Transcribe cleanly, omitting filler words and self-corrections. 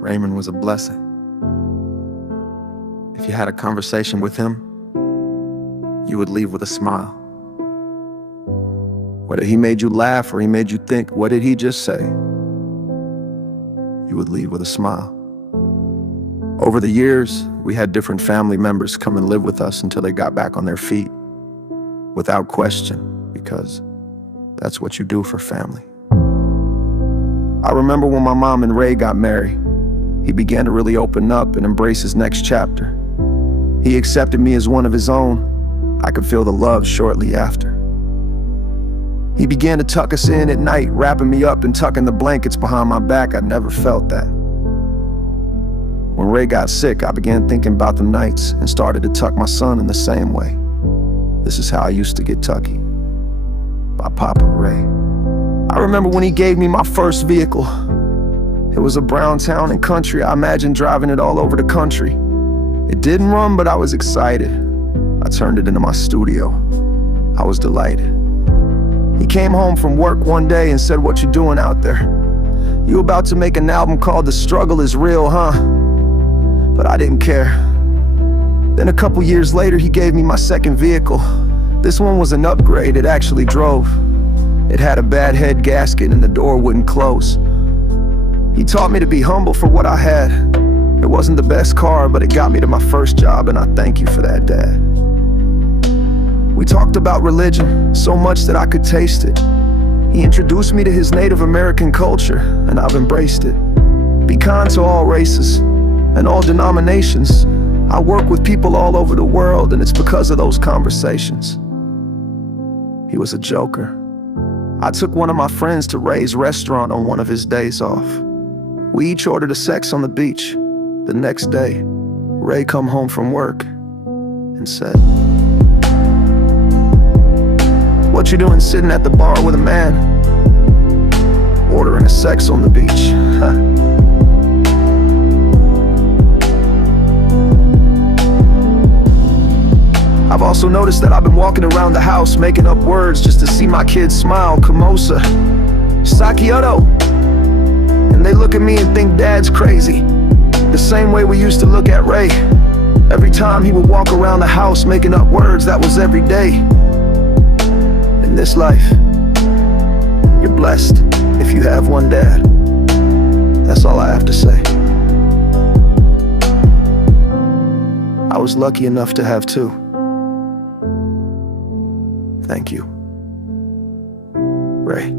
Raymond was a blessing. If you had a conversation with him, you would leave with a smile. Whether he made you laugh or he made you think, what did he just say? You would leave with a smile. Over the years, we had different family members come and live with us until they got back on their feet, without question, because that's what you do for family. I remember when my mom and Ray got married, he began to really open up and embrace his next chapter. He accepted me as one of his own. I could feel the love shortly after. He began to tuck us in at night, wrapping me up and tucking the blankets behind my back. I'd never felt that. When Ray got sick, I began thinking about the nights and started to tuck my son in the same way. This is how I used to get tuckied, by Papa Ray. I remember when he gave me my first vehicle. It was a brown town and country. I imagined driving it all over the country. It didn't run, but I was excited. I turned it into my studio. I was delighted. He came home from work one day and said, "What you doing out there? You about to make an album called The Struggle Is Real, huh?" But I didn't care. Then a couple years later, he gave me my second vehicle. This one was an upgrade. It actually drove. It had a bad head gasket and the door wouldn't close. He taught me to be humble for what I had. It wasn't the best car, but it got me to my first job, and I thank you for that, Dad. We talked about religion, so much that I could taste it. He introduced me to his Native American culture, and I've embraced it. Be kind to all races and all denominations. I work with people all over the world, and it's because of those conversations. He was a joker. I took one of my friends to Ray's restaurant on one of his days off. We each ordered a sex on the beach. The next day, Ray come home from work and said, "What you doing sitting at the bar with a man, ordering a sex on the beach?" I've also noticed that I've been walking around the house making up words just to see my kids smile. Kamosa, Sakioto. And they look at me and think Dad's crazy. The same way we used to look at Ray. Every time he would walk around the house making up words, that was every day. In this life, you're blessed if you have one dad. That's all I have to say. I was lucky enough to have two. Thank you, Ray.